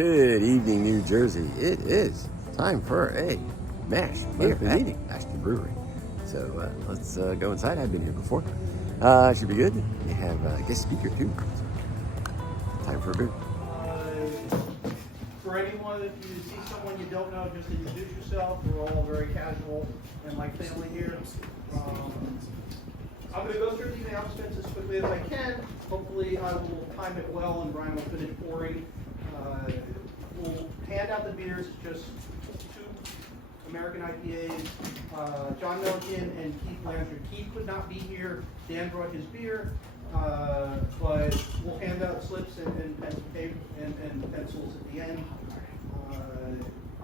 Good evening, New Jersey. It is time for a MASH beer meeting, Ashton Brewery. So let's go inside. I've been here before. Should be good. We have a guest speaker too. So, time for a beer. For anyone, if you see someone you don't know, just introduce yourself. We're all very casual and like family here. I'm going to go through the announcements as quickly as I can. Hopefully I will time it well and Brian will finish pouring. We'll hand out the beers. It's just 2 American IPAs. John Milliken and Keith Blanchard. Keith could not be here. Dan brought his beer. But we'll hand out slips and paper and pencils at the end.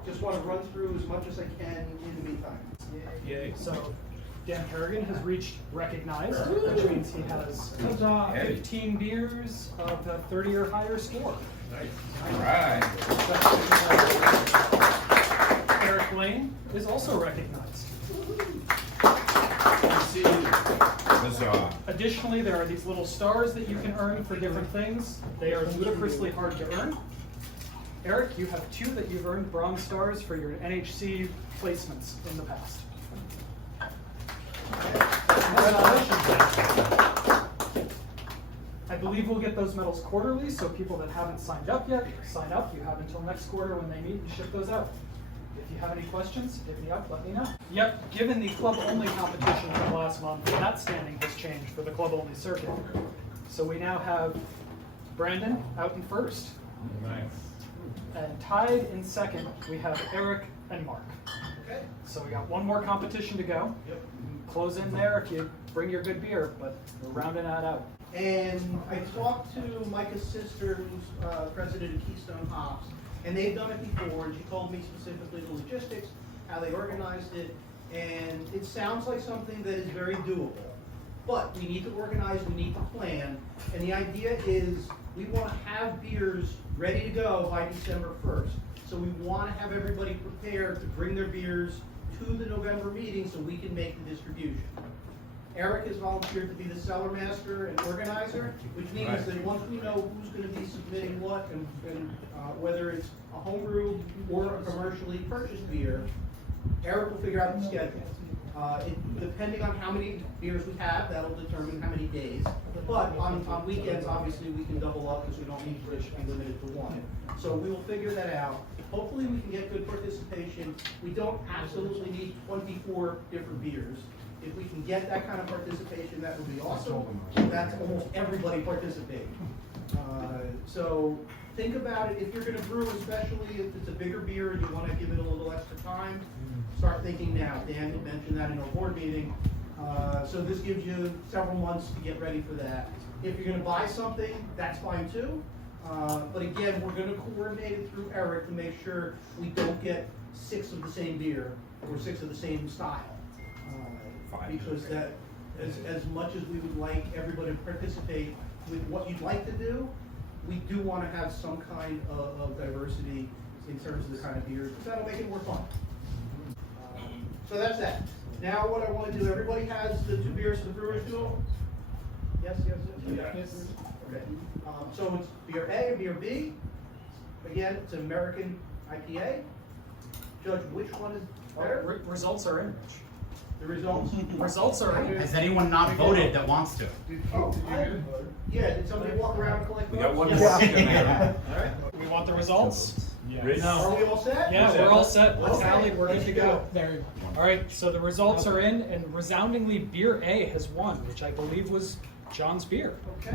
Just want to run through as much as I can in the meantime. Yay. So Dan Harrigan has reached recognized, which means he has 15 beers of a 30 or higher score. Nice. All right. Eric Lane is also recognized. Additionally, there are these little stars that you can earn for different things. They are ludicrously hard to earn. Eric, you have 2 that you've earned bronze stars for your NHC placements in the past. I believe we'll get those medals quarterly, so people that haven't signed up yet, sign up. You have until next quarter when they meet and ship those out. If you have any questions, hit me up, let me know. Yep, given the club-only competition from last month, that standing has changed for the club-only circuit. So we now have Brandon out in first. Nice. And tied in second, we have Eric and Mark. Okay. So we got one more competition to go. Yep. Close in there if you bring your good beer, but we're rounding that out. And I talked to Micah's sister, who's president of Keystone Hops, and they've done it before, and she told me specifically the logistics, how they organized it, and it sounds like something that is very doable. But we need to organize, we need to plan, and the idea is we want to have beers ready to go by December 1st. So we want to have everybody prepared to bring their beers to the November meeting so we can make the distribution. Eric has volunteered to be the cellar master and organizer, which means that once we know who's going to be submitting what and whether it's a homebrew or a commercially purchased beer, Eric will figure out the schedule. Depending on how many beers we have, that'll determine how many days. But on weekends, obviously, we can double up because we don't need to be limited to 1. So we will figure that out. Hopefully, we can get good participation. We don't absolutely need 24 different beers. If we can get that kind of participation, that would be awesome. That's almost everybody participating. So think about it. If you're going to brew, especially if it's a bigger beer and you want to give it a little extra time, start thinking now. Dan had mentioned that in our board meeting. So this gives you several months to get ready for that. If you're going to buy something, that's fine too. But again, we're going to coordinate it through Eric to make sure we don't get 6 of the same beer or 6 of the same style. Because that, as much as we would like everybody to participate with what you'd like to do, we do want to have some kind of diversity in terms of the kind of beers. That'll make it more fun. So that's that. Now what I want to do, everybody has the 2 beers for the Brewery Joe? Yes. Okay. So it's beer A and beer B. Again, it's an American IPA. Judge, which one is better? Results are in, Rich. The results? Results are in. Has anyone not voted that wants to? Yeah, did somebody walk around and collect votes? We got one Yeah. more. All right. We want the results? Yes. No. Are we all set? Yeah, we're all set. We're Okay, tallied. We're good let's to do go. it. Very well. All right, so the results are in, and resoundingly, beer A has won, which I believe was John's beer. Okay.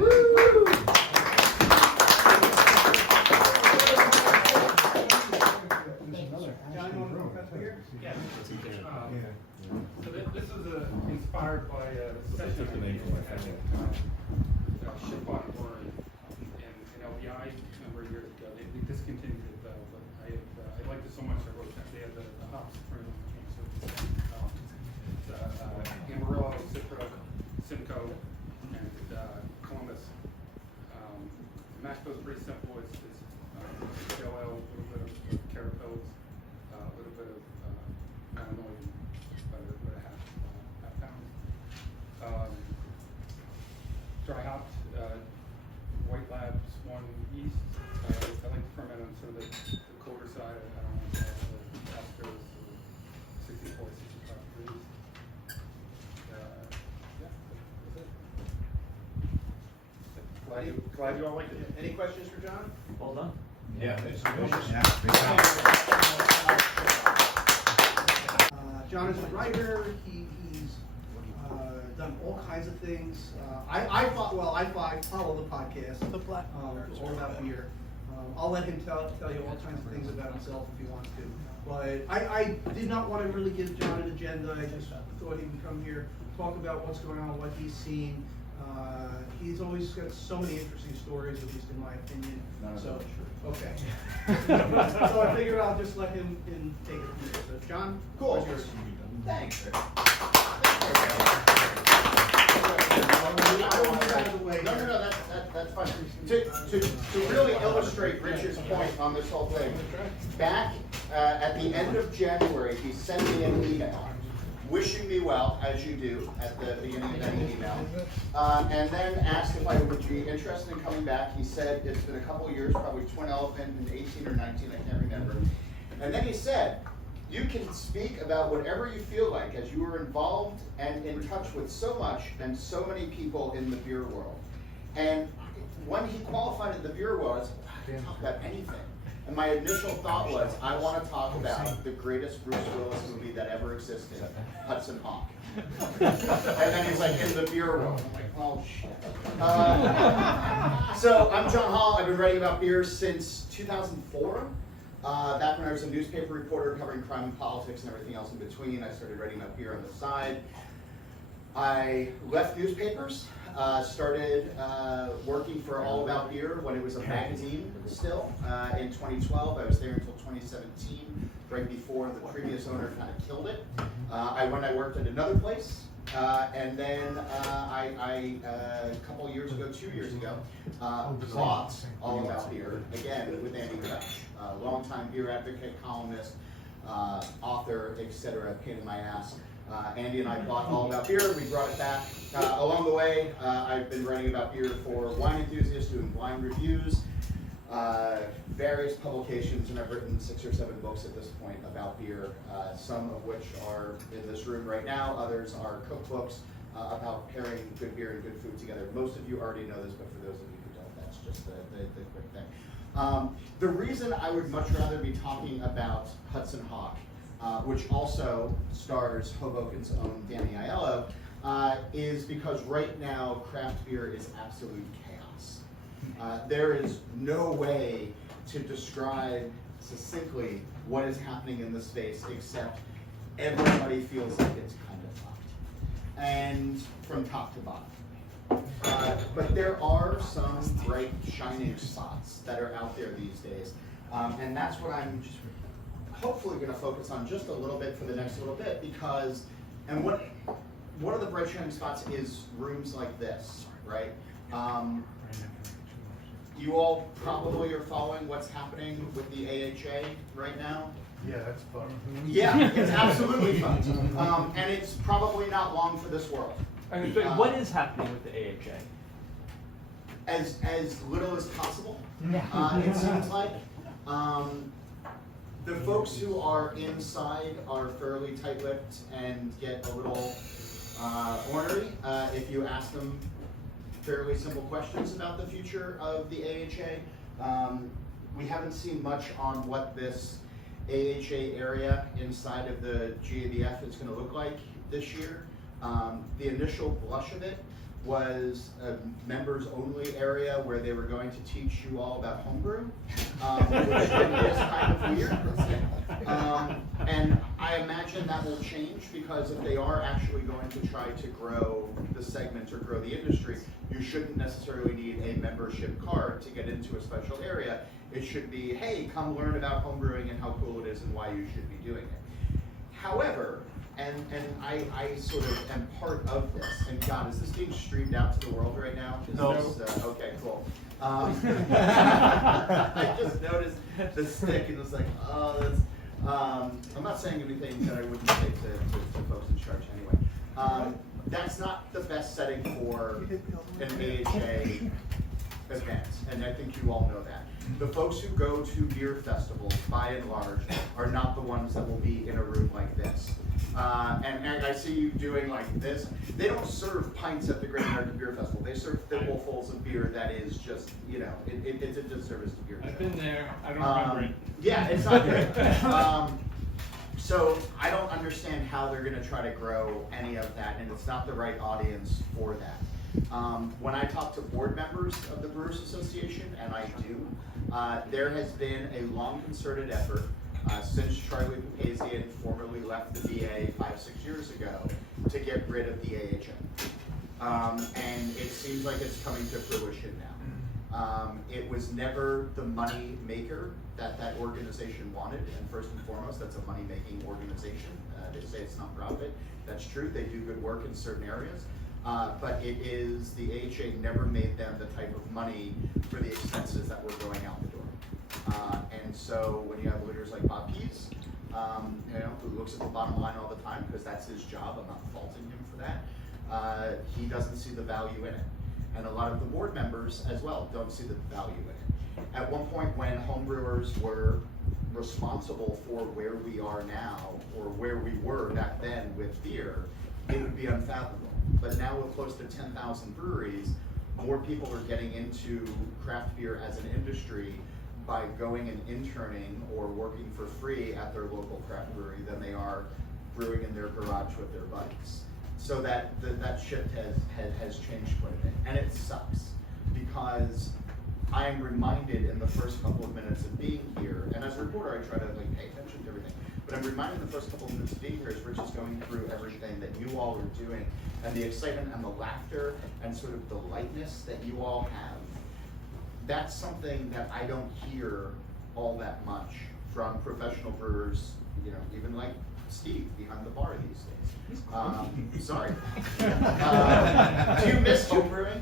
John, you want to profess beer? Yeah. So this is inspired by a session I made with Shipwalk Brewery in LBI a number of years ago. They discontinued it though, but I liked it so much I wrote that they had the hops in front of them. So Amarillo, Citra, Simcoe, and Columbus. The mash bill is pretty simple. It's pale ale, a little bit of carapils, a little bit of Illinois, about a half pound. Dry hopped, White Labs 1 yeast, the colder side, I don't want to have the Astros or 64, 65 degrees. Yeah, that's it. Glad you all liked it. Any questions for John? Well done. Yeah, it's Yeah, great job. John is a writer. He's done all kinds of things. I follow the podcast. All about beer. I'll let him tell you all kinds of things about himself if he wants to. But I did not want to really give John an agenda. I just thought he would come here, talk about what's going on, what he's seen. He's always got so many interesting stories, at least in my opinion. Okay. So I figured I'll just let him take it from there. So John, Cool. what's yours? Thanks. No, that's fine. To really illustrate Rich's point on this whole thing, back at the end of January, he sent me an email wishing me well, as you do at the beginning of any email, and then asked if I would be interested in coming back. He said it's been a couple of years, probably 12 and 18 or 19, I can't remember. And then he said, you can speak about whatever you feel like, as you are involved and in touch with so much and so many people in the beer world. And when he qualified in the beer world, I was like, I can talk about anything. And my initial thought was, I want to talk about the greatest Bruce Willis movie that ever existed, Hudson Hawk. And then he's like, in the beer world. I'm like, oh shit. So I'm John Hall. I've been writing about beer since 2004. Back when I was a newspaper reporter covering crime and politics and everything else in between, I started writing about beer on the side. I left newspapers, started working for All About Beer when it was a magazine still. In 2012, I was there until 2017, right before the previous owner kind of killed it. I worked at another place, and then I a couple of years ago, 2 years ago, bought All About Beer, again with Andy Crouch, longtime beer advocate, columnist, author, etc., pain in my ass. Andy and I bought All About Beer. We brought it back. Along the way, I've been writing about beer for wine enthusiasts, doing blind reviews, various publications, and I've written 6 or 7 books at this point about beer, some of which are in this room right now. Others are cookbooks about pairing good beer and good food together. Most of you already know this, but for those of you who don't, that's just the quick thing. The reason I would much rather be talking about Hudson Hawk, which also stars Hoboken's own Danny Aiello, is because right now craft beer is absolute chaos. There is no way to describe succinctly what is happening in the space except everybody feels like it's kind of fucked, and from top to bottom. But there are some bright, shining spots that are out there these days, and that's what I'm just hopefully going to focus on just a little bit for the next little bit, because, and one of the bright shining spots is rooms like this, right? You all probably are following what's happening with the AHA right now. Yeah, that's fun. Yeah, it's absolutely fun. And it's probably not long for this world. What is happening with the AHA? As little as possible, it seems like. The folks who are inside are fairly tight-lipped and get a little ornery if you ask them fairly simple questions about the future of the AHA. We haven't seen much on what this AHA area inside of the GABF is going to look like this year. The initial blush of it was a members-only area where they were going to teach you all about homebrew, which is kind of weird. And I imagine that will change, because if they are actually going to try to grow the segment or grow the industry, you shouldn't necessarily need a membership card to get into a special area. It should be, hey, come learn about homebrewing and how cool it is and why you should be doing it. However, and I sort of am part of this, and God, is this being streamed out to the world right now? No. Okay, cool. I just noticed the stick and was like, oh, that's, I'm not saying anything that I wouldn't say to folks in charge anyway. That's not the best setting for an AHA event, and I think you all know that. The folks who go to beer festivals, by and large, are not the ones that will be in a room like this. And I see you doing like this. They don't serve pints at the Great American Beer Festival. They serve thimblefuls of beer that is just, you know, it's a disservice to beer. I've been there. I don't remember it. Yeah, it's not good. So I don't understand how they're going to try to grow any of that, and it's not the right audience for that. When I talk to board members of the Brewers Association, and I do, there has been a long concerted effort since Charlie Papazian formerly left the VA 5-6 years ago to get rid of the AHA. And it seems like it's coming to fruition now. It was never the money maker that that organization wanted, and first and foremost, that's a money-making organization. They say it's not profit. That's true. They do good work in certain areas. But it is, the AHA never made them the type of money for the expenses that were going out the door. And so when you have leaders like Bob Keyes, you know, who looks at the bottom line all the time, because that's his job, I'm not faulting him for that, he doesn't see the value in it. And a lot of the board members as well don't see the value in it. At one point when homebrewers were responsible for where we are now, or where we were back then with beer, it would be unfathomable. But now with close to 10,000 breweries, more people are getting into craft beer as an industry by going and interning or working for free at their local craft brewery than they are brewing in their garage with their buddies. So that shift has changed quite a bit, and it sucks because I am reminded in the first couple of minutes of being here, and as a reporter I try to like pay attention to everything, but I'm reminded in the first couple of minutes of being here as Rich is going through everything that you all are doing, and the excitement and the laughter and sort of the lightness that you all have. That's something that I don't hear all that much from professional brewers, you know, even like Steve behind the bar these days. Sorry. Do you miss home brewing?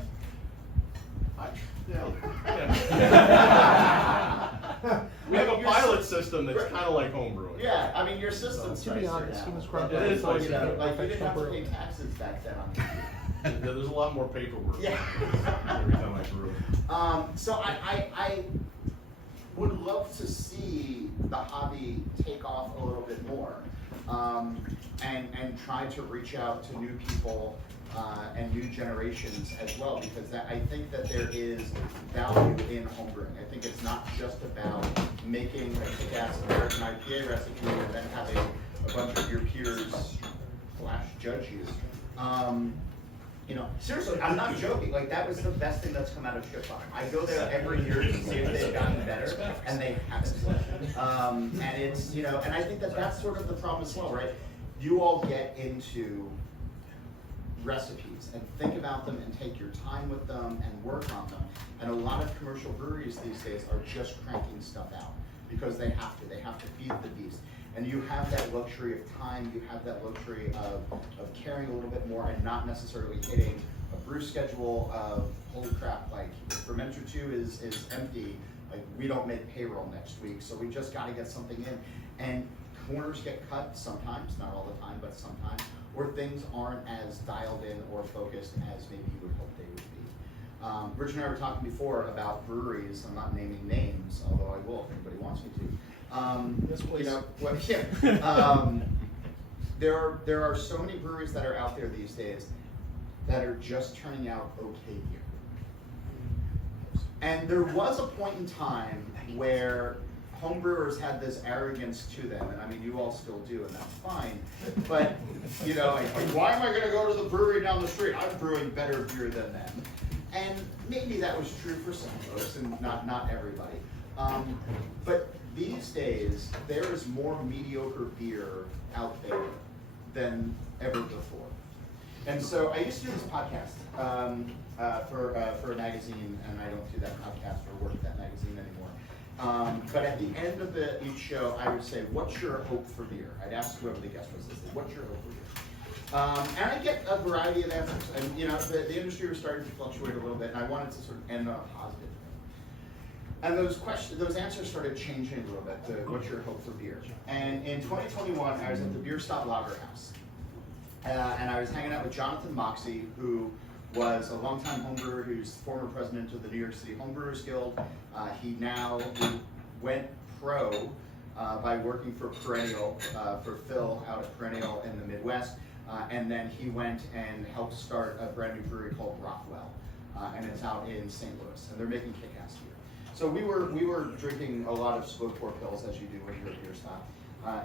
We have a pilot system that's kind of like home brewing. Yeah, I mean your system's To be honest, he was It is like, you didn't have to pay taxes back then on There's a lot more paperwork. Yeah. Every time I brew. So I would love to see the hobby take off a little bit more, and try to reach out to new people and new generations as well, because I think that there is value in homebrewing. I think it's not just about making a kick-ass American IPA recipe and then having a bunch of your peers judge you. You know, seriously, I'm not joking. Like, that was the best thing that's come out of Chip Farm. I go there every year to see if they've gotten better, and they haven't. And it's, you know, and I think that that's sort of the problem as well, right? You all get into recipes and think about them and take your time with them and work on them. And a lot of commercial breweries these days are just cranking stuff out because they have to. They have to feed the beast. And you have that luxury of time, you have that luxury of caring a little bit more and not necessarily hitting a brew schedule of, holy crap, like, if Fermenter 2 is empty, like, we don't make payroll next week, so we just gotta get something in. And corners get cut sometimes, not all the time, but sometimes, or things aren't as dialed in or focused as maybe you would hope they would be. Rich and I were talking before about breweries. I'm not naming names, although I will if anybody wants me to. You know, there are so many breweries that are out there these days that are just turning out okay beer. And there was a point in time where homebrewers had this arrogance to them, and I mean, you all still do, and that's fine. But, you know, like, why am I going to go to the brewery down the street? I'm brewing better beer than them. And maybe that was true for some folks, and not everybody. But these days, there is more mediocre beer out there than ever before. And so I used to do this podcast for a magazine, and I don't do that podcast or work at that magazine anymore. But at the end of each show, I would say, what's your hope for beer? I'd ask whoever the guest was, what's your hope for beer? And I get a variety of answers. And you know, the industry was starting to fluctuate a little bit, and I wanted to sort of end on a positive note. And those answers started changing a little bit to what's your hope for beer. And in 2021, I was at the Beer Stop Lager House. And I was hanging out with Jonathan Moxie, who was a longtime homebrewer who's former president of the New York City Homebrewers Guild. He went pro by working for Perennial, for Phil out at Perennial in the Midwest. And then he went and helped start a brand new brewery called Rockwell. And it's out in St. Louis, and they're making kick-ass beer. So we were drinking a lot of slow pour pills, as you do when you're at beer stop.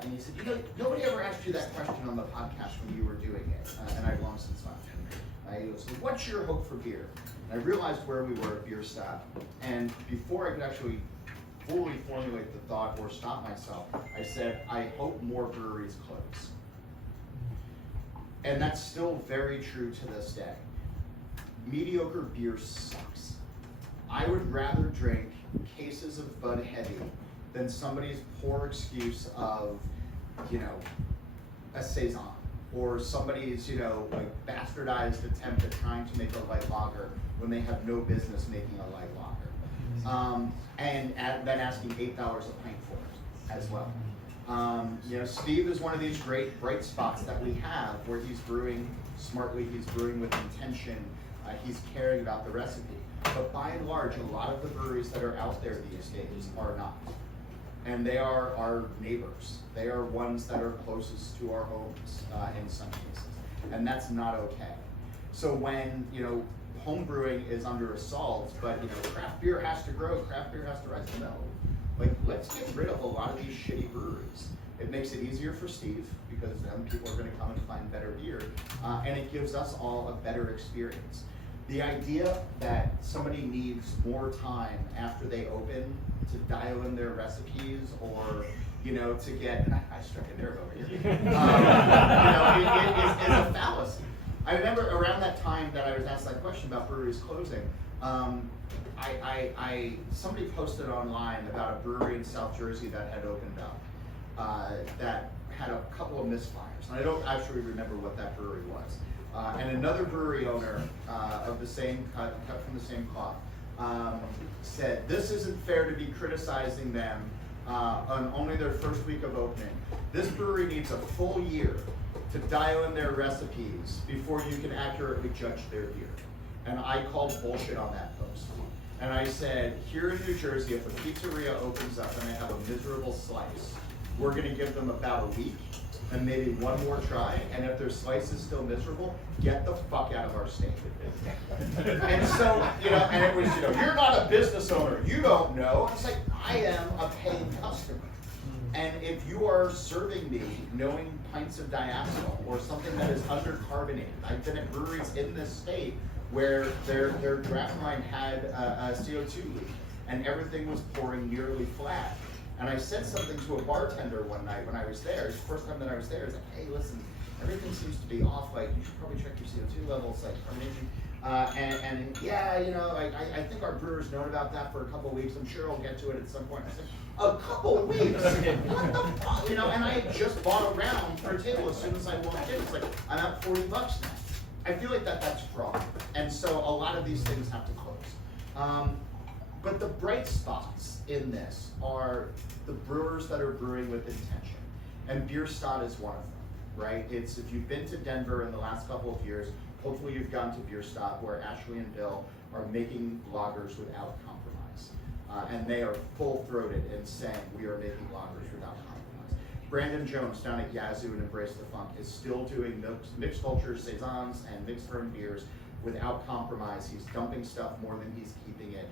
And he said, you know, nobody ever asked you that question on the podcast when you were doing it. And I've long since left. He goes, what's your hope for beer? And I realized where we were at beer stop. And before I could actually fully formulate the thought or stop myself, I said, I hope more breweries close. And that's still very true to this day. Mediocre beer sucks. I would rather drink cases of Bud Heavy than somebody's poor excuse of, you know, a Saison, or somebody's, you know, like bastardized attempt at trying to make a light lager when they have no business making a light lager. And then asking $8 a pint for it as well. You know, Steve is one of these great bright spots that we have where he's brewing smartly, he's brewing with intention, he's caring about the recipe. But by and large, a lot of the breweries that are out there these days are not. And they are our neighbors. They are ones that are closest to our homes in some cases. And that's not okay. So when, you know, home brewing is under assault, but, you know, craft beer has to grow, craft beer has to rise. No. Like, let's get rid of a lot of these shitty breweries. It makes it easier for Steve, because then people are gonna come and find better beer, and it gives us all a better experience. The idea that somebody needs more time after they open to dial in their recipes, or, you know, to get, I struck a nerve over here, you know, it is a fallacy. I remember around that time that I was asked that question about breweries closing, somebody posted online about a brewery in South Jersey that had opened up, that had a couple of misfires. And I don't actually remember what that brewery was. And another brewery owner of the same cut from the same cloth, said, this isn't fair to be criticizing them on only their first week of opening. This brewery needs a full year to dial in their recipes before you can accurately judge their beer. And I called bullshit on that post. And I said, here in New Jersey, if a pizzeria opens up and they have a miserable slice, we're gonna give them about a week and maybe one more try, and if their slice is still miserable, get the fuck out of our state. And so, you know, and it was, you know, you're not a business owner, you don't know. I was like, I am a paying customer. And if you are serving me knowing pints of diacetyl or something that is undercarbonated, I've been at breweries in this state where their draft line had a CO2 leak and everything was pouring nearly flat. And I said something to a bartender one night when I was there. It's the first time that I was there. I was like, hey, listen, everything seems to be off. Like, you should probably check your CO2 levels, like carbonation. And yeah, you know, I think our brewer's known about that for a couple of weeks. I'm sure I'll get to it at some point. I said, a couple of weeks? What the fuck? You know, and I had just bought a round for a table as soon as I walked in. It's like, I'm at $40 now. I feel like that's fraud. And so a lot of these things have to close. But the bright spots in this are the brewers that are brewing with intention. And Bierstadt is one of them, right? It's, if you've been to Denver in the last couple of years, hopefully you've gone to Bierstadt, where Ashley and Bill are making lagers without compromise. And they are full-throated in saying, we are making lagers without compromise. Brandon Jones down at Yazoo and Embrace the Funk is still doing mixed culture saisons and mixed ferm beers without compromise. He's dumping stuff more than he's keeping it.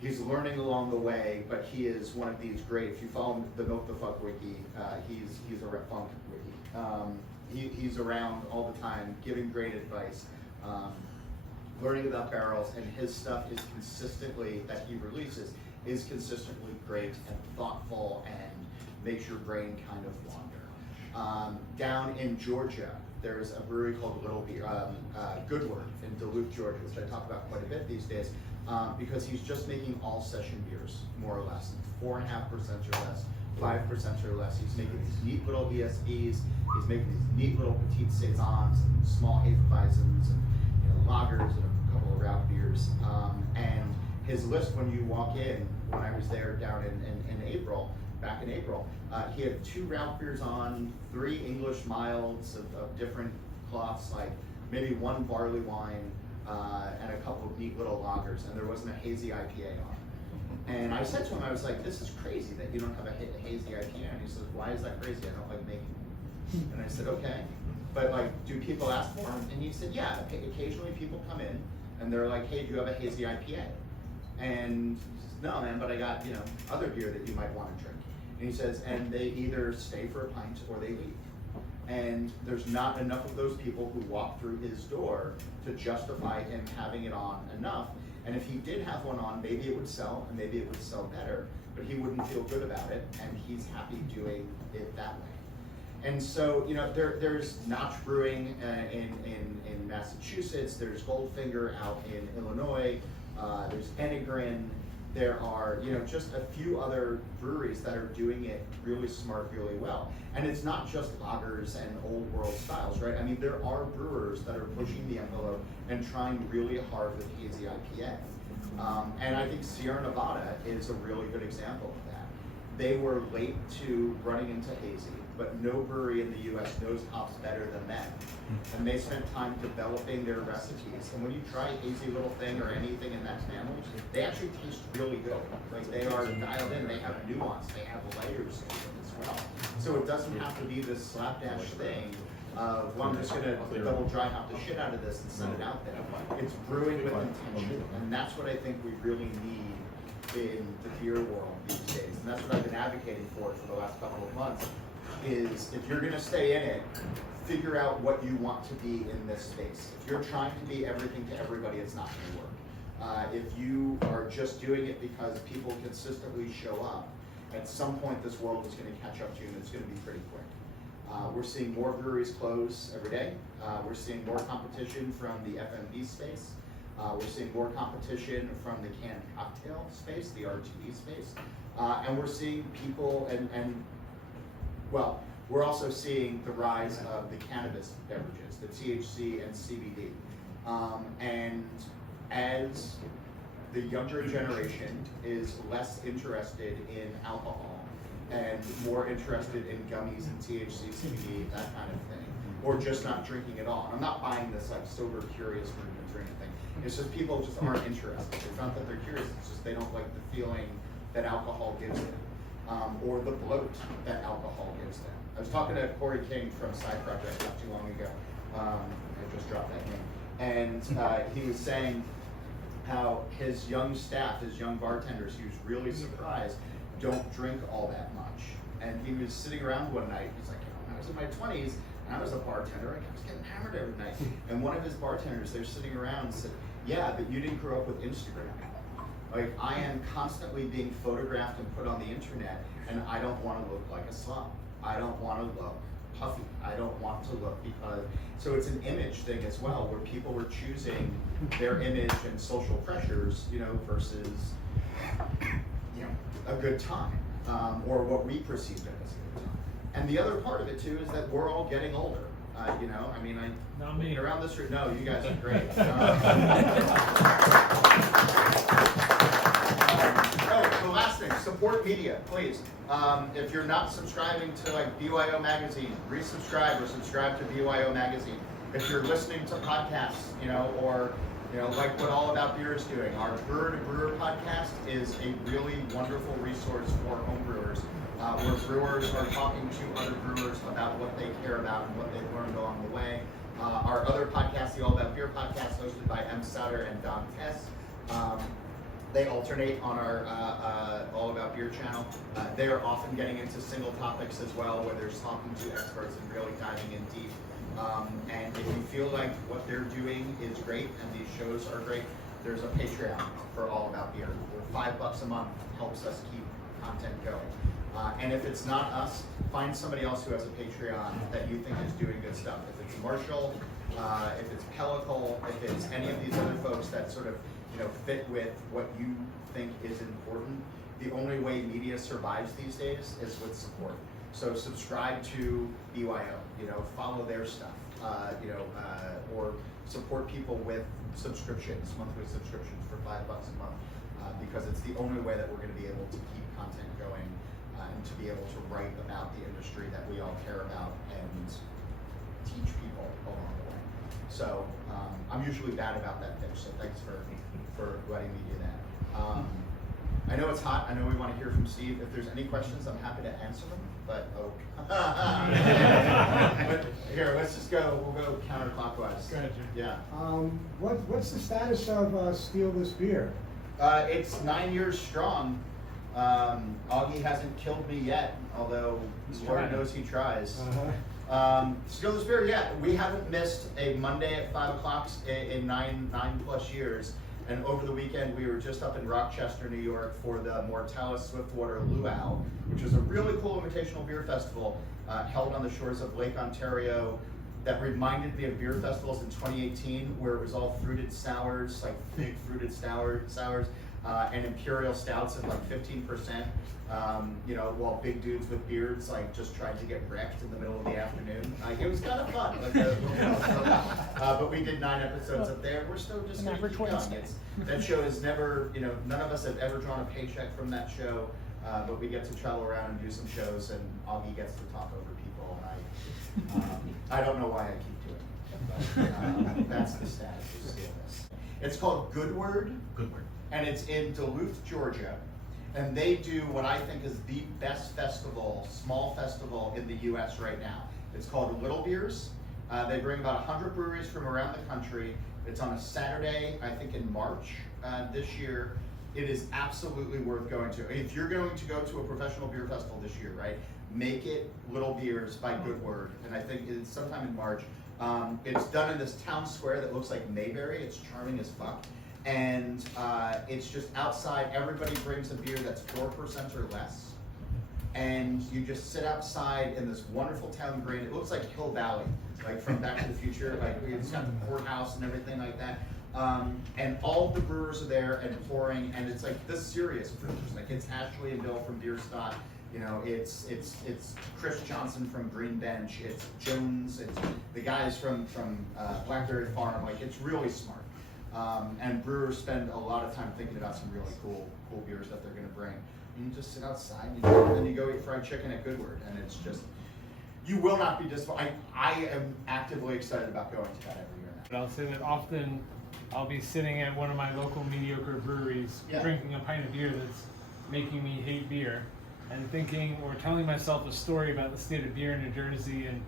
He's learning along the way, but he is one of these great, if you follow the Milk the Fuck wiki, he's a funk wiki. He's around all the time, giving great advice, learning about barrels, and his stuff is consistently, that he releases, is consistently great and thoughtful and makes your brain kind of wander. Down in Georgia, there's a brewery called Goodword in Duluth, Georgia, which I talk about quite a bit these days, because he's just making all session beers, more or less, 4.5% or less, 5% or less. He's making these neat little ESBs, he's making these neat little petite saisons and small Hefeweizens and, you know, lagers and a couple of route beers. And his list, when you walk in, when I was there down in April, back in April, he had 2 route beers on, 3 English milds of different cloths, like maybe 1 barley wine, and a couple of neat little lagers, and there wasn't a hazy IPA on. And I said to him, I was like, this is crazy that you don't have a hazy IPA. And he says, why is that crazy? I don't like making it. And I said, okay. But like, do people ask for them? And he said, yeah, occasionally people come in and they're like, hey, do you have a hazy IPA? And he says, no, man, but I got, other beer that you might want to drink. And he says, and they either stay for a pint or they leave. And there's not enough of those people who walk through his door to justify him having it on enough. And if he did have one on, maybe it would sell, and maybe it would sell better, but he wouldn't feel good about it, and he's happy doing it that way. And so, there's Notch Brewing in Massachusetts, there's Goldfinger out in Illinois, there's Enegrin. There are, just a few other breweries that are doing it really smart, really well. And it's not just lagers and old world styles, right? I mean, there are brewers that are pushing the envelope and trying really hard with hazy IPA. And I think Sierra Nevada is a really good example of that. They were late to running into hazy, but no brewery in the US knows hops better than them. And they spent time developing their recipes. And when you try hazy little thing or anything in that family, they actually taste really good. Like, they are dialed in, they have nuance, they have layers to them as well. So it doesn't have to be this slapdash thing of, well, I'm just gonna double dry hop the shit out of this and send it out there. It's brewing with intention, and that's what I think we really need in the beer world these days. And that's what I've been advocating for the last couple of months, is if you're gonna stay in it, figure out what you want to be in this space. If you're trying to be everything to everybody, it's not gonna work. If you are just doing it because people consistently show up, at some point this world is gonna catch up to you, and it's gonna be pretty quick. We're seeing more breweries close every day. We're seeing more competition from the FMB space. We're seeing more competition from the canned cocktail space, the RTD space. And we're seeing people, well, we're also seeing the rise of the cannabis beverages, the THC and CBD. And as the younger generation is less interested in alcohol and more interested in gummies and THC, CBD, that kind of thing, or just not drinking at all. I'm not buying this like sober curious movement or anything. It's just people just aren't interested. It's not that they're curious, it's just they don't like the feeling that alcohol gives them, or the bloat that alcohol gives them. I was talking to Corey King from Side Project not too long ago. I just dropped that name. And he was saying how his young staff, his young bartenders, he was really surprised, don't drink all that much. And he was sitting around one night, he's like, when I was in my 20s, and I was a bartender, I was getting hammered every night. And one of his bartenders, they're sitting around and said, yeah, but you didn't grow up with Instagram. Like, I am constantly being photographed and put on the internet, and I don't want to look like a slum. I don't want to look puffy. I don't want to look because, so it's an image thing as well, where people were choosing their image and social pressures, versus, a good time, or what we perceived as a good time. And the other part of it too is that we're all getting older. Not me. Around this room, no, you guys are great. The last thing, support media, please. If you're not subscribing to like BYO Magazine, resubscribe or subscribe to BYO Magazine. If you're listening to podcasts, or like what All About Beer is doing, our Brewer to Brewer podcast is a really wonderful resource for home brewers, where brewers are talking to other brewers about what they care about and what they've learned along the way. Our other podcast, the All About Beer podcast, hosted by M. Sutter and Don Tess. They alternate on our All About Beer channel. They are often getting into single topics as well, where they're talking to experts and really diving in deep. And if you feel like what they're doing is great and these shows are great, there's a Patreon for All About Beer. $5 a month helps us keep content going. And if it's not us, find somebody else who has a Patreon that you think is doing good stuff. If it's Marshall, if it's Pellicle, if it's any of these other folks that sort of fit with what you think is important. The only way media survives these days is with support. So subscribe to BYO, follow their stuff, or support people with subscriptions, monthly subscriptions for $5 a month, because it's the only way that we're going to be able to keep content going and to be able to write about the industry that we all care about and teach people along the way. So I'm usually bad about that pitch, so thanks for letting me do that. I know it's hot. I know we want to hear from Steve. If there's any questions, I'm happy to answer them. But but here, let's just go. We'll go counterclockwise. Gotcha. Yeah. What's the status of Steal This Beer? It's 9 years strong. Augie hasn't killed me yet, although Lord trying. knows he tries. Uh-huh. Still this beer, yeah. We haven't missed a Monday at 5 o'clock in nine plus years. And over the weekend, we were just up in Rochester, New York for the Mortalis Swiftwater Luau, which was a really cool invitational beer festival held on the shores of Lake Ontario that reminded me of beer festivals in 2018, where it was all fruited sours, like big fruited sours, and imperial stouts at like 15%. You know, while big dudes with beards like just tried to get wrecked in the middle of the afternoon. It was kind of fun. But we did 9 episodes up there. We're still just going to keep going. That show is never, you know, none of us have ever drawn a paycheck from that show. But we get to travel around and do some shows, and Augie gets to talk over people. And I don't know why I keep doing it. But, that's the status of Steal This. It's called Good Word. Good word. And it's in Duluth, Georgia. And they do what I think is the best festival, small festival in the US right now. It's called Little Beers. They bring about 100 breweries from around the country. It's on a Saturday, I think in March this year. It is absolutely worth going to. If you're going to go to a professional beer festival this year, right, make it Little Beers by Good Word. And I think it's sometime in March. It's done in this town square that looks like Mayberry. It's charming as fuck. And it's just outside. Everybody brings a beer that's 4% or less, and you just sit outside in this wonderful town green. It looks like Hill Valley, like from Back to the Future. Like it's got the courthouse and everything like that. And all the brewers are there and pouring, and it's like the serious brewers. Like it's Ashley and Bill from Beer Stock. You know, it's Chris Johnson from Green Bench. It's Jones. It's the guys from Blackberry Farm. Like it's really smart. And brewers spend a lot of time thinking about some really cool beers that they're going to bring. And you just sit outside and then you go eat fried chicken at Good Word, and it's just, you will not be disappointed. I am actively excited about going to that every year now. But I'll say that often I'll be sitting at one of my local mediocre breweries, Yeah. drinking a pint of beer that's making me hate beer, and thinking or telling myself a story about the state of beer in New Jersey and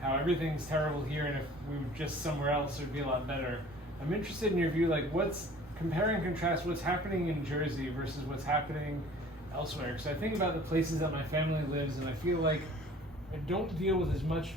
how everything's terrible here, and if we were just somewhere else, it would be a lot better. I'm interested in your view, like what's, compare and contrast what's happening in Jersey versus what's happening elsewhere. Because I think about the places that my family lives, and I feel like I don't deal with as much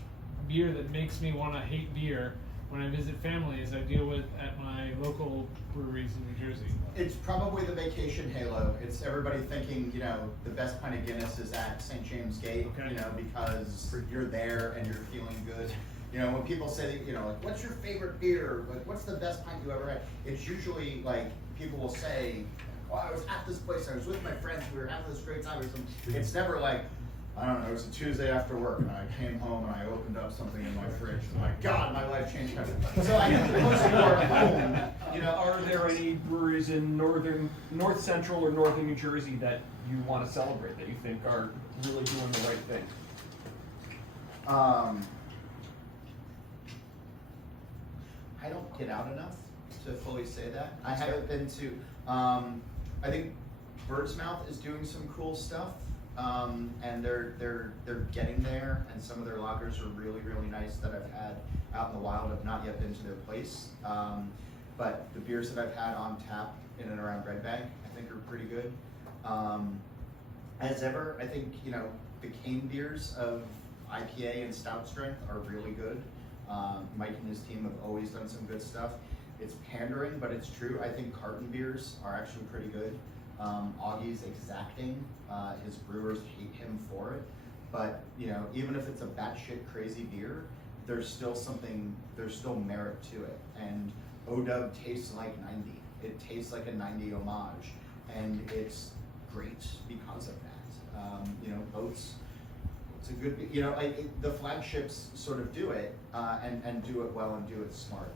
beer that makes me want to hate beer when I visit family as I deal with at my local breweries in New Jersey. It's probably the vacation halo. It's everybody thinking, you know, the best pint of Guinness is at St. James Gate, Okay. you know, because you're there and you're feeling good. You know, when people say, you know, like, what's your favorite beer? Like, what's the best pint you ever had? It's usually like, people will say, oh, I was at this place, I was with my friends, we were having this great time or something. It's never like, I don't know, it was a Tuesday after work and I came home and I opened up something in my fridge and my God, my life changed. So I get close to more home, you know. Are there any breweries in North Central or Northern New Jersey that you want to celebrate, that you think are really doing the right thing? I don't get out enough to fully say that. I haven't been to, I think Bird's Mouth is doing some cool stuff, and they're getting there, and some of their lagers are really, really nice that I've had out in the wild. I've not yet been to their place, but the beers that I've had on tap in and around Red Bank, I think are pretty good. As ever, I think, you know, the cane beers of IPA and stout strength are really good. Mike and his team have always done some good stuff. It's pandering, but it's true. I think carton beers are actually pretty good. Augie's exacting. His brewers hate him for it. But, you know, even if it's a batshit crazy beer, there's still merit to it. And ODub tastes like 90. It tastes like a 90 homage. And it's great because of that. You know, Boats, it's a good, you know, the flagships sort of do it, and do it well and do it smart.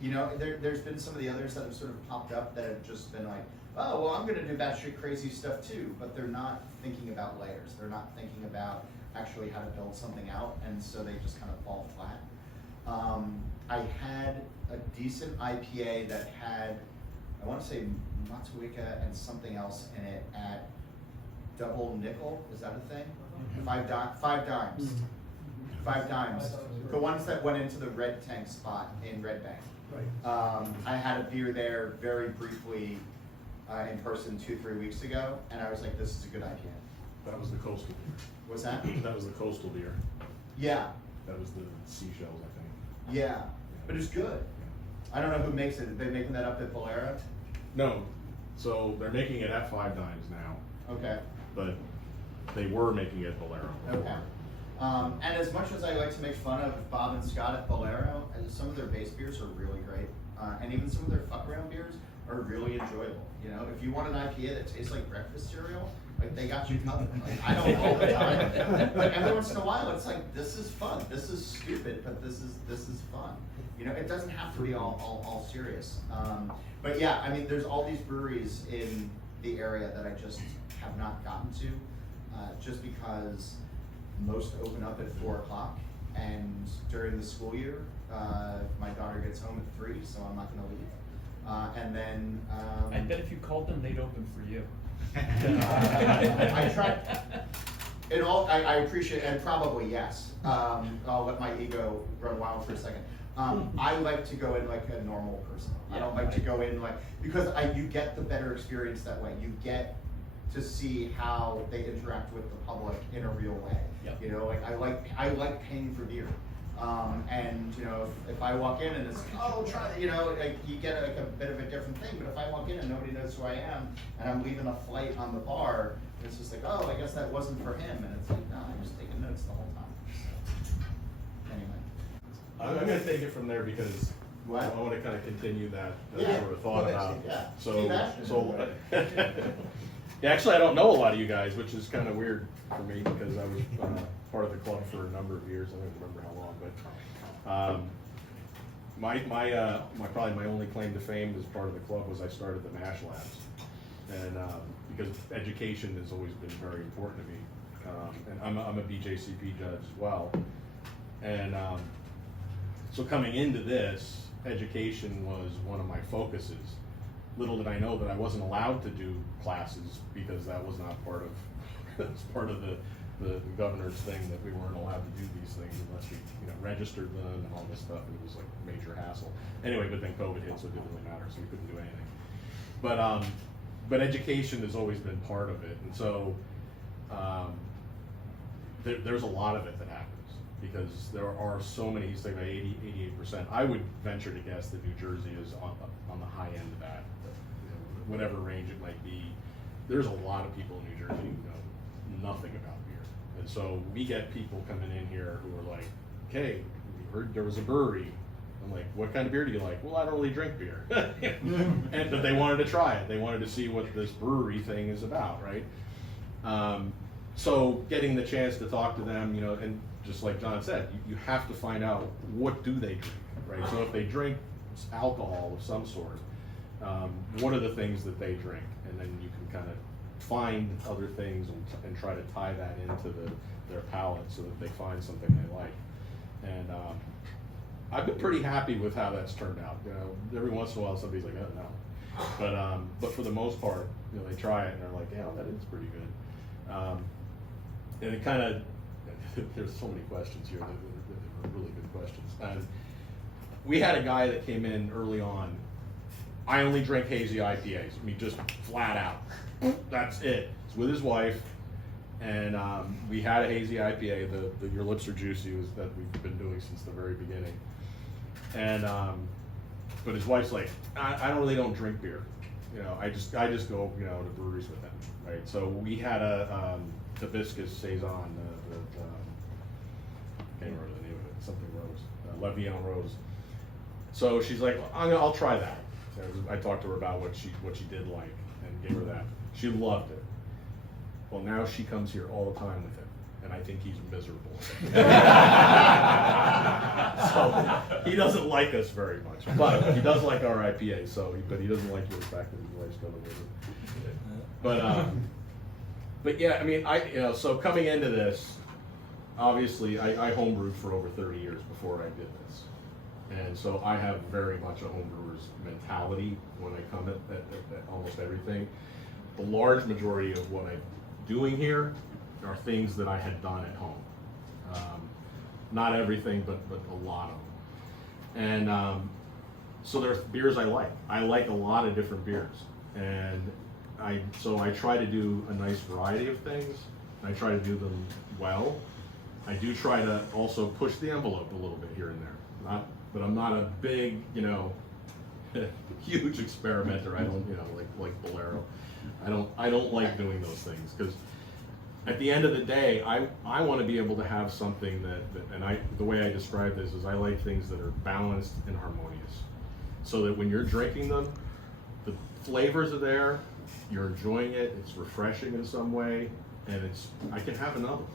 You know, there's been some of the others that have sort of popped up that have just been like, oh, well, I'm gonna do batshit crazy stuff too, but they're not thinking about layers. They're not thinking about actually how to build something out, and so they just kind of fall flat. I had a decent IPA that had, I want to say Matsuika and something else in it at Double Nickel. Is that a thing? $5 dimes. $5 dimes. The ones that went into the Red Tank spot in Red Bank. Right. I had a beer there very briefly in person 2-3 weeks ago, and I was like, this is a good IPA. That was the coastal beer. What's that? That was the coastal beer. Yeah. That was the seashells, I think. Yeah. But it's good. I don't know who makes it. Are they making that up at Valera? No, so they're making it at 5 dimes now, Okay. but they were making it at Bolero. Okay. And as much as I like to make fun of Bob and Scott at Bolero, some of their base beers are really great. And even some of their fuck around beers are really enjoyable. You know, if you want an IPA that tastes like breakfast cereal, like they got you covered. Like, I don't all the time, but every once in a while it's like, this is fun. This is stupid, but this is fun. You know, it doesn't have to be all serious. But yeah, I mean, there's all these breweries in the area that I just have not gotten to, just because most open up at 4 o'clock, and during the school year, my daughter gets home at 3, so I'm not going to leave. And then I bet if you called them, they'd open for you. I try. I appreciate, and probably yes. I'll let my ego run wild for a second. I like to go in like a normal person. I don't like to go in like, because you get the better experience that way. You get to see how they interact with the public in a real way. Yep. You know, like I like paying for beer. And you know, if I walk in and it's like, oh, try that, you know, like you get like a bit of a different thing. But if I walk in and nobody knows who I am, and I'm leaving a flight on the bar, it's just like, oh, I guess that wasn't for him. And it's like, no, I'm just taking notes the whole time. So, anyway. I'm going to take it from there because What? I want to kind of continue that Yeah. sort of thought about. Yeah. So yeah, actually, I don't know a lot of you guys, which is kind of weird for me because I was part of the club for a number of years. I don't remember how long, but probably my only claim to fame as part of the club was I started the MASH labs, and because education has always been very important to me, and I'm a BJCP judge as well, and so coming into this, education was one of my focuses. Little did I know that I wasn't allowed to do classes because that was not part of the governor's thing, that we weren't allowed to do these things unless we registered them and all this stuff. It was like a major hassle. Anyway, but then COVID hit, so it didn't really matter, so we couldn't do anything. But education has always been part of it, and so there's a lot of it that happens because there are so many. He's saying about 88%. I would venture to guess that New Jersey is on the high end of that. Whatever range it might be, there's a lot of people in New Jersey who know nothing about beer. And so we get people coming in here who are like, okay, we heard there was a brewery. I'm like, what kind of beer do you like? Well, I don't really drink beer. But they wanted to try it. They wanted to see what this brewery thing is about, right? So getting the chance to talk to them, and just like John said, you have to find out, what do they drink, right? So if they drink alcohol of some sort, what are the things that they drink? And then you can kind of find other things and try to tie that into their palate so that they find something they like. And I've been pretty happy with how that's turned out. Every once in a while somebody's like, oh no. But for the most part, they try it and they're like, yeah, that is pretty good. And it kind of, there's so many questions here that are really good questions. And we had a guy that came in early on. I only drink hazy IPAs. I mean, just flat out. That's it. It's with his wife, and we had a hazy IPA. The Your Lips Are Juicy was that we've been doing since the very beginning. And but his wife's like, I don't drink beer. I just go to breweries with them, right? So we had a hibiscus saison. I can't remember the name of it. Something Rose, Levion Rose. So she's like, I'll try that. I talked to her about what she did like and gave her that. She loved it. Well, now she comes here all the time with him, and I think he's miserable. So he doesn't like us very much, but he does like our IPA. But he doesn't like the fact that his wife's going with him. But yeah, I mean, so coming into this, obviously, I homebrewed for over 30 years before I did this. And so I have very much a homebrewer's mentality when I come at almost everything. The large majority of what I'm doing here are things that I had done at home. Not everything, but a lot of them. And so there's beers I like. I like a lot of different beers. And so I try to do a nice variety of things. I try to do them well. I do try to also push the envelope a little bit here and there. But I'm not a big, huge experimenter. I don't, like Bolero. I don't like doing those things because at the end of the day, I want to be able to have something the way I describe this is I like things that are balanced and harmonious, so that when you're drinking them, the flavors are there, you're enjoying it, it's refreshing in some way, and I can have another one.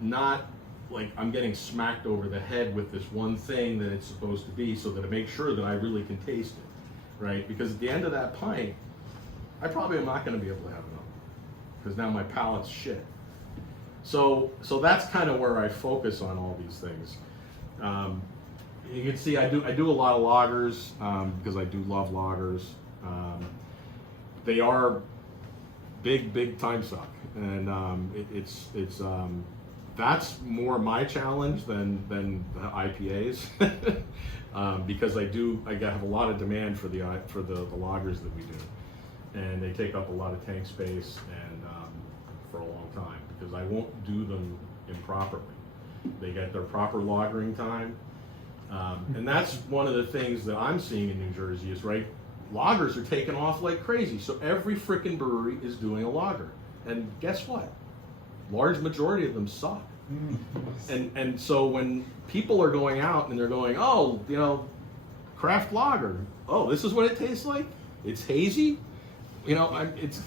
Not like I'm getting smacked over the head with this one thing that it's supposed to be, so that I make sure that I really can taste it, right? Because at the end of that pint, I probably am not going to be able to have another, because now my palate's shit. So that's kind of where I focus on all these things. You can see I do a lot of lagers because I do love lagers. They are big time suck, and that's more my challenge than the IPAs because I have a lot of demand for the lagers that we do, and they take up a lot of tank space and for a long time because I won't do them improperly. They get their proper lagering time, and that's one of the things that I'm seeing in New Jersey is lagers are taking off like crazy. So every frickin' brewery is doing a lager, and guess what? Large majority of them suck. And so when people are going out and they're going, oh, craft lager, oh, this is what it tastes like. It's hazy. It's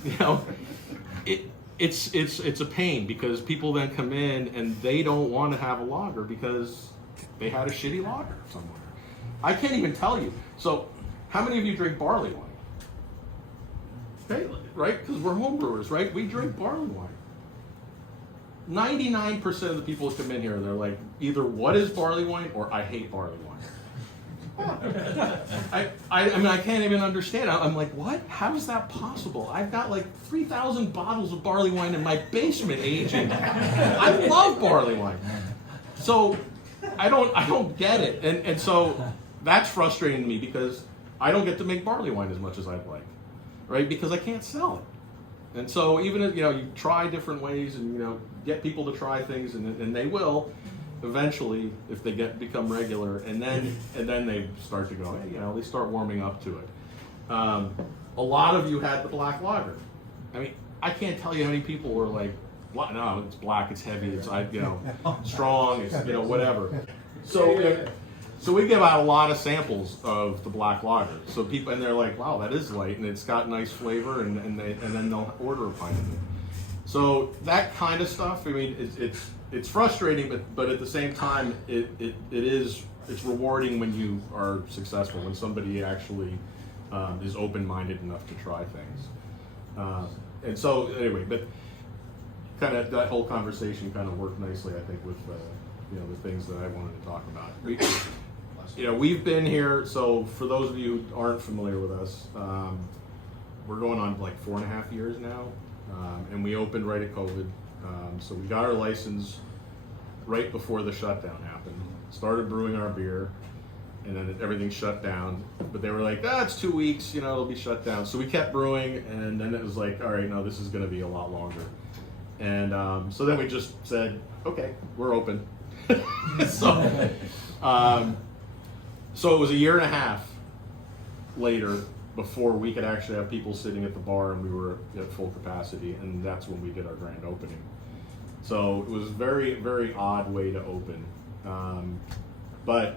a pain because people then come in and they don't want to have a lager because they had a shitty lager somewhere. I can't even tell you. So how many of you drink barley wine? Okay, right? Because we're homebrewers, right? We drink barley wine. 99% of the people who come in here, they're like, either what is barley wine or I hate barley wine. I mean, I can't even understand. I'm like, what? How is that possible? I've got like 3,000 bottles of barley wine in my basement aging. I love barley wine. So I don't get it. And so that's frustrating to me because I don't get to make barley wine as much as I'd like, right? Because I can't sell it. And so even if, you try different ways and, get people to try things and they will eventually if they become regular and then they start to go, hey, they start warming up to it. A lot of you had the black lager. I mean, I can't tell you how many people were like, what? No, it's black, it's heavy, it's strong, it's whatever. So we give out a lot of samples of the black lager. So people, and they're like, wow, that is light, and it's got nice flavor, and then they'll order a pint of it. So that kind of stuff, I mean, it's frustrating, but at the same time, it's rewarding when you are successful, when somebody actually is open-minded enough to try things. And so anyway, but kind of that whole conversation kind of worked nicely, I think, with the things that I wanted to talk about. We've been here, so for those of you who aren't familiar with us, we're going on like 4.5 years now, and we opened right at COVID. So we got our license right before the shutdown happened, started brewing our beer, and then everything shut down. But they were like, it's 2 weeks, it'll be shut down. So we kept brewing, and then it was like, all right, no, this is going to be a lot longer. And so then we just said, okay, we're open. So it was 1.5 years later before we could actually have people sitting at the bar and we were at full capacity, and that's when we did our grand opening. So it was a very, very odd way to open. But,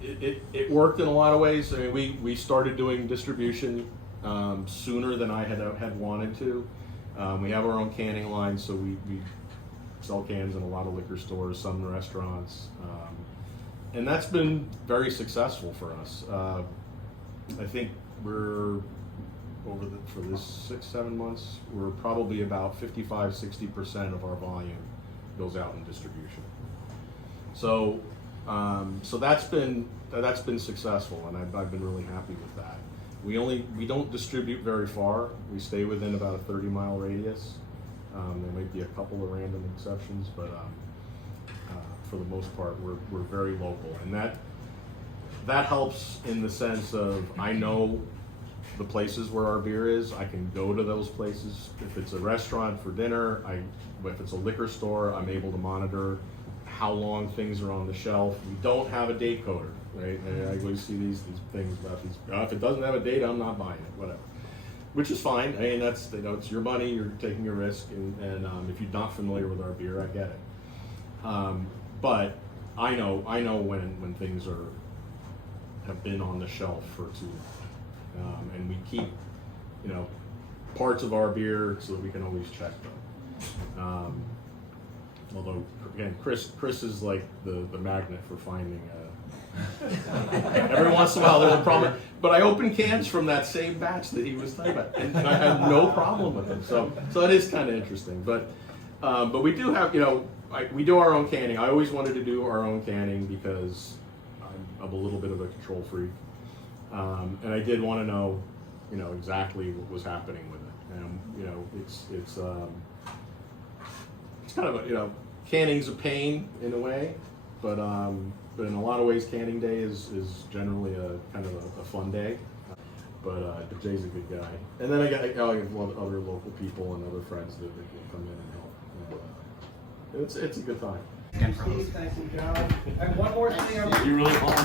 it worked in a lot of ways. I mean, we started doing distribution sooner than I had wanted to. We have our own canning line, so we sell cans in a lot of liquor stores, some restaurants, and that's been very successful for us. I think we're for this 6-7 months, we're probably about 55-60% of our volume goes out in distribution. So, so that's been successful, and I've been really happy with that. We don't distribute very far. We stay within about a 30-mile radius. There might be a couple of random exceptions, but for the most part, we're very local, and that helps in the sense of I know the places where our beer is. I can go to those places. If it's a restaurant for dinner, if it's a liquor store, I'm able to monitor how long things are on the shelf. We don't have a date coder, right? And I always see these things about these. If it doesn't have a date, I'm not buying it. Whatever, which is fine. I mean, that's it's your money. You're taking a risk, and if you're not familiar with our beer, I get it. But I know when things have been on the shelf for too long, and we keep parts of our beer so that we can always check them. Although again, Chris is like the magnet for finding. Every once in a while there's a problem, but I open cans from that same batch that he was talking about, and I had no problem with them. So it is kind of interesting. But we do have we do our own canning. I always wanted to do our own canning because I'm a little bit of a control freak, and I did want to know exactly what was happening with it. And it's kind of canning's a pain in a way, but in a lot of ways canning day is generally a kind of a fun day. But Jay's a good guy, and then I have other local people and other friends that will come in and help. It's a good time. Steve, thank you, John. And one more thing. You really want.